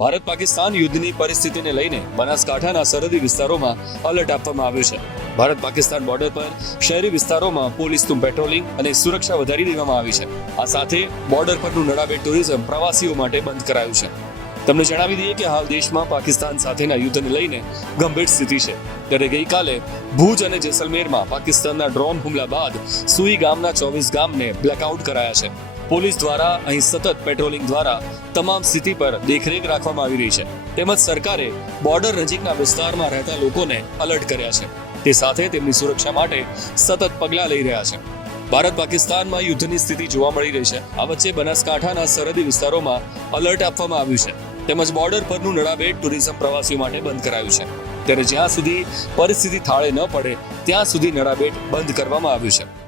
ભારત પાકિસ્તાન યુદ્ધની પરિસ્થિતિને લઈને બનાસકાંઠાના સરહદી વિસ્તારોમાં અલર્ટ આપવામાં આવ્યું છે. ભારત પાકિસ્તાન બોર્ડર પર શહેરી વિસ્તારોમાં પોલીસનું પેટ્રોલિંગ અને સુરક્ષા વધારી દેવામાં આવી છે. આ સાથે બોર્ડર પરનું નડાબેટ ટુરિઝમ પ્રવાસીઓ માટે બંધ કરાયું છે. તમને જણાવી દઈએ કે હાલ દેશમાં પાકિસ્તાન સાથેના યુદ્ધને લઈને ગંભીર સ્થિતિ છે. ત્યારે ગઈકાલે ભુજ અને જેસલમેરમાં પાકિસ્તાનના ડ્રોન હુમલા બાદ સુઈ ગામના ચોવીસ ગામને બ્લેકઆઉટ કરાયા છે. પોલીસ દ્વારા અહીં સતત પેટ્રોલિંગ દ્વારા તમામ સ્થિતિ પર દેખરેખ રાખવામાં આવી રહી છે. તેમજ સરકારે બોર્ડર નજીકના વિસ્તારમાં રહેતા લોકોને અલર્ટ કર્યા છે. તે સાથે તેમની સુરક્ષા માટે સતત પગલાં લઈ રહ્યા છે. ભારત પાકિસ્તાનમાં યુદ્ધની સ્થિતિ જોવા મળી રહી છે. આ વચ્ચે બનાસકાંઠાના સરહદી વિસ્તારોમાં અલર્ટ આપવામાં આવ્યું છે. તેમજ બોર્ડર પરનું નડાબેટ ટુરિઝમ પ્રવાસીઓ માટે બંધ કરાયું છે. ત્યારે જ્યાં સુધી પરિસ્થિતિ થાળે ન પડે, ત્યાં સુધી નડાબેટ બંધ કરવામાં આવ્યું છે.